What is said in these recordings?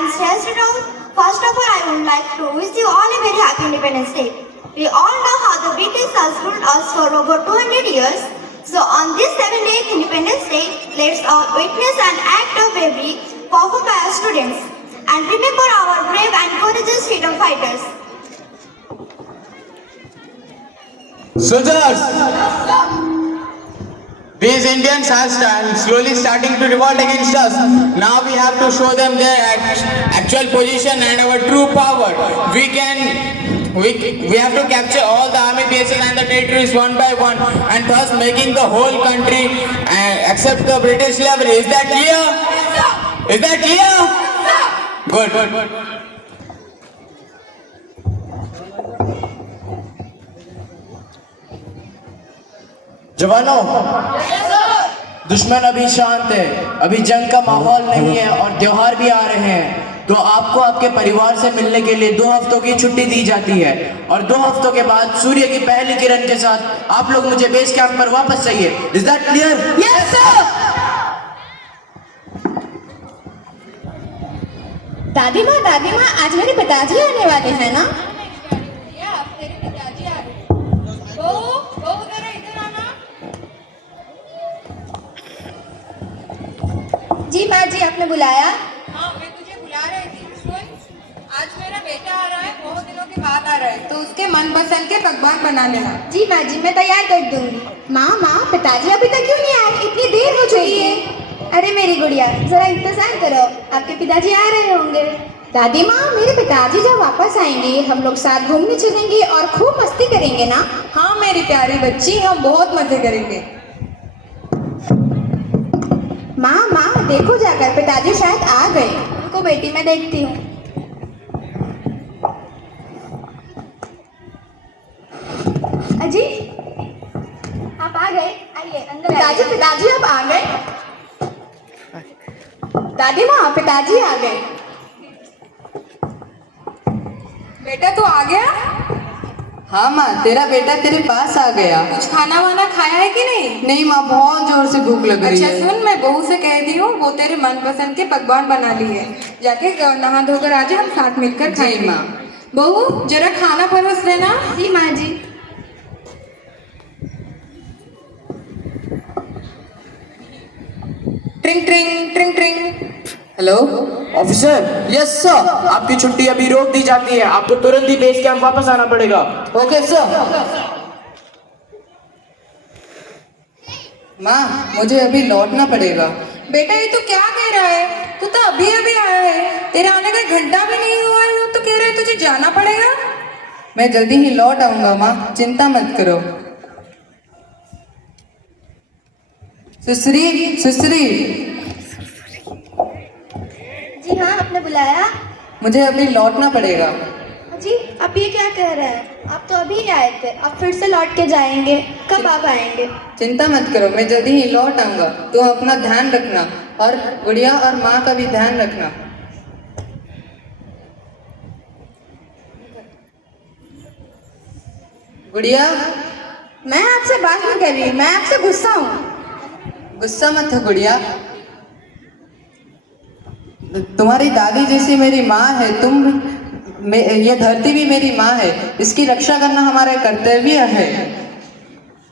and stay around. First of all, I would like to wish you all a very happy Independence Day. We all know how the British has ruled us for over 200 years. So on this 7th Independence Day, let's all witness an act of bravery performed by our students and remember our brave and courageous freedom fighters. Soldiers! These Indians are slowly starting to revolt against us. Now we have to show them their actual position and our true power. We have to capture all the army bases and the territories one by one, and thus making the whole country accept the British slavery. Is that clear? Is that clear? Good. जवानों, दुश्मन अभी शांत है, अभी जंग का माहौल नहीं है और त्योहार भी आ रहे हैं, तो आपको आपके परिवार से मिलने के लिए 2 हफ्तों की छुट्टी दी जाती है और 2 हफ्तों के बाद सूर्य की पहली किरण के साथ आप लोग मुझे बेस कैंप पर वापस चाहिए। Is that clear? Yes sir. दादी माँ आज मेरे पिताजी आने वाले हैं ना? जी माँ जी, आपने बुलाया? हाँ, मैं तुझे बुला रही थी। सुन, आज मेरा बेटा आ रहा है, बहुत दिनों के बाद आ रहा है, तो उसके मनपसंद के पकवान बना लेना। जी माँ जी, मैं तैयार कर दूंगी। माँ पिताजी अभी तक क्यों नहीं आए? इतनी देर हो चुकी है। अरे मेरी गुड़िया, जरा इंतजार करो, आपके पिताजी आ रहे होंगे। दादी माँ, मेरे पिताजी जब वापस आएंगे हम लोग साथ घूमने चलेंगे और खूब मस्ती करेंगे ना? हाँ मेरी प्यारी बच्ची, हम बहुत मजे करेंगे। माँ देखो जाकर, पिताजी शायद आ गए। उनको बेटी मैं देखती हूँ। अजी, आप आ गए? आइए अंदर। पिताजी आप आ गए? दादी माँ, पिताजी आ गए। बेटा तू आ गया? हाँ माँ, तेरा बेटा तेरे पास आ गया। कुछ खाना वाना खाया है कि नहीं? नहीं माँ, बहुत जोर से भूख लग रही है। अच्छा सुन, मैं बहू से कह दी हूँ, वो तेरे मनपसंद के पकवान बना ली है। जाके नहा धोकर आजा, हम साथ मिलकर खाएंगे। माँ। बहू जरा खाना परोस लेना। जी माँ जी। ट्रिंग ट्रिंग ट्रिंग ट्रिंग। Hello officer. यस सर, आपकी छुट्टी अभी रोक दी जाती है, आपको तुरंत ही बेस कैंप वापस आना पड़ेगा। Okay sir. माँ, मुझे अभी लौटना पड़ेगा। बेटा ये तो क्या कह रहा है? तू तो अभी आया है, तेरा आने का घंटा भी नहीं हुआ है, वो तो कह रहा है तुझे जाना पड़ेगा। मैं जल्दी ही लौट आऊंगा माँ, चिंता मत करो। सुश्री जी हाँ, आपने बुलाया? मुझे अभी लौटना पड़ेगा। जी, आप ये क्या कह रहे हैं? आप तो अभी आए थे, आप फिर से लौट के जाएंगे? कब आप आएंगे? चिंता मत करो, मैं जल्दी ही लौट आऊंगा। तो अपना ध्यान रखना और गुड़िया और माँ का भी ध्यान रखना। गुड़िया, मैं आपसे बात नहीं कर रही, मैं आपसे गुस्सा हूँ। गुस्सा मत हो गुड़िया, तुम्हारी दादी जैसी मेरी माँ है, ये धरती भी मेरी माँ है, इसकी रक्षा करना हमारा कर्तव्य है।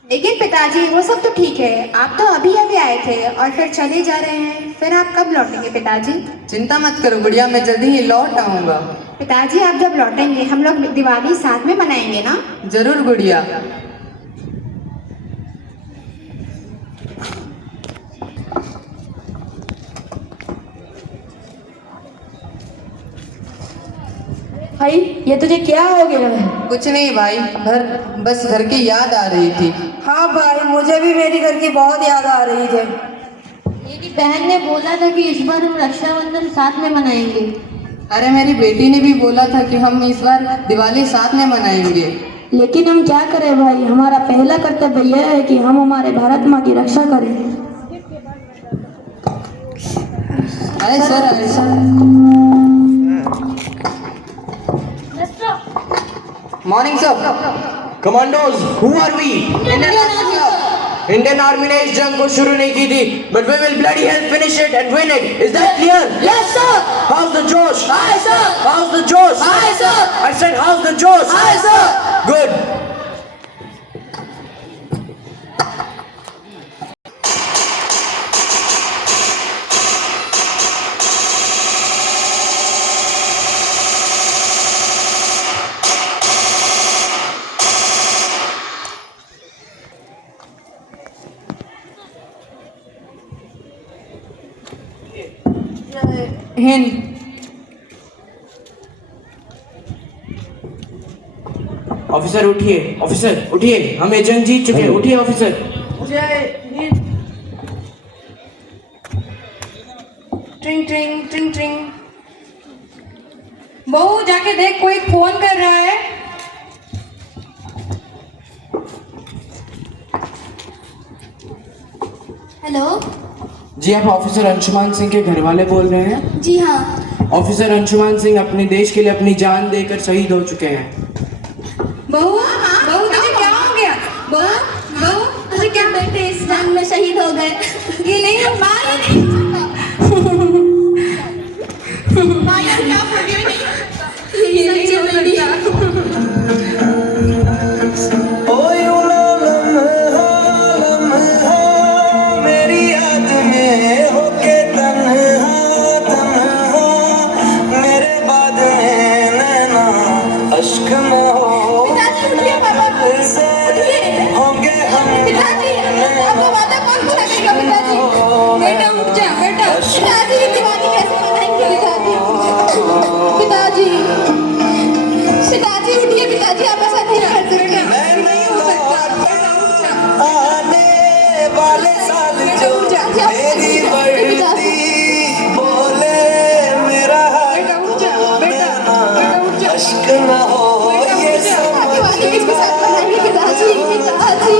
लेकिन पिताजी, वो सब तो ठीक है, आप तो अभी आए थे और फिर चले जा रहे हैं, फिर आप कब लौटेंगे पिताजी? चिंता मत करो गुड़िया, मैं जल्दी ही लौट आऊंगा। पिताजी, आप जब लौटेंगे हम लोग दिवाली साथ में मनाएंगे ना? जरूर गुड़िया। भाई, ये तुझे क्या हो गया है? कुछ नहीं भाई, बस घर की याद आ रही थी। हाँ भाई, मुझे भी मेरी घर की बहुत याद आ रही थी। मेरी बहन ने बोला था कि इस बार हम रक्षाबंधन साथ में मनाएंगे। अरे मेरी बेटी ने भी बोला था कि हम इस बार दिवाली साथ में मनाएंगे। लेकिन हम क्या करें भाई, हमारा पहला कर्तव्य यह है कि हम हमारे भारत माँ की रक्षा करें। अरे सर, ऐसा morning sir. Commandos, who are we? Indian army ने इस जंग को शुरू नहीं की थी, but we will bloody hell finish it and win it. Is that clear? Yes, sir. How's the Josh? Hi, sir. How's the Josh? Hi, sir. I said, how's the Josh? Hi, sir. Good. Hind. Officer उठिए, officer उठिए, हम ये जंग जीत चुके हैं, उठिए officer. ट्रिंग ट्रिंग ट्रिंग ट्रिंग। बहू जाके देख, कोई फोन कर रहा है। हेलो। जी आप ऑफिसर अंशुमान सिंह के घर वाले बोल रहे हैं? जी हाँ। ऑफिसर अंशुमान सिंह अपने देश के लिए अपनी जान देकर शहीद हो चुके हैं। बहू बहू तुझे क्या हो गया? बहू बहू तुझे क्या बेटे इस जंग में शहीद हो गए? ये नहीं हो ये नहीं हो सकता। बेटा उठ जा बेटा। पिताजी की दिवाली कैसे मनाएंगे पिताजी? पिताजी उठिए पिताजी, आप ऐसा नहीं कर सकते। नहीं हो सकता। बेटा उठ जा। आने वाले साल जो मेरी बढ़ती बोले मेरा बेटा उठ जा बेटा उठ जा। अश्क न हो ये दिवाली किसके साथ मनाएंगे पिताजी? पिताजी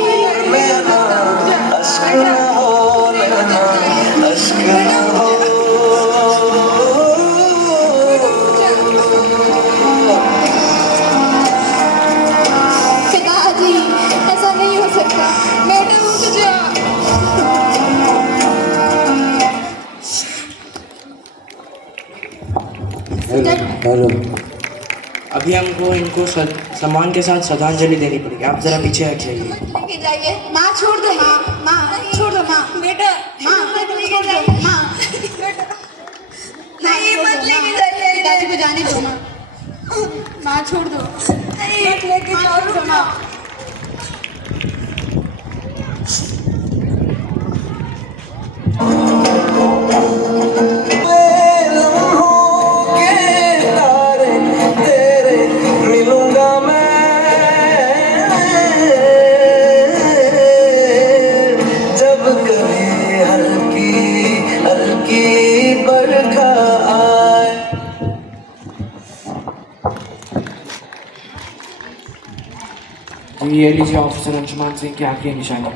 अश्क न हो लेना, अश्क न हो। पिताजी ऐसा नहीं हो सकता। बेटा उठ जा। अभी हमको इनको सम्मान के साथ श्रद्धांजलि देनी पड़ेगी। आप जरा पीछे हट जाइए। लेके जाइए। माँ छोड़ दो, माँ छोड़ दो, माँ बेटा माँ छोड़ दो, माँ नहीं मत लेके जाइए। पिताजी को जाने दो माँ। माँ छोड़ दो, मत लेके जाओ माँ। ये लीजिए ऑफिसर अंशुमान सिंह की आखिरी निशानी।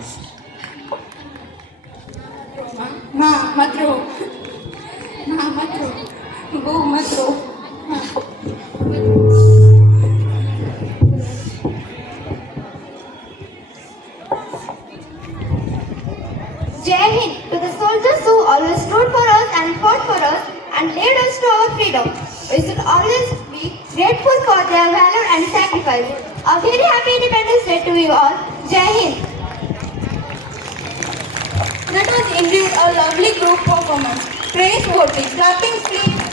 माँ मत रो। माँ मत रो। बहू मत रो। Jai Hind to the soldiers who always stood for us and fought for us and led us to our freedom. We should always be grateful for their valor and sacrifice. A very happy Independence Day to you all. Jai Hind. That was indeed a lovely group performance. Praiseworthy. Clapping, please.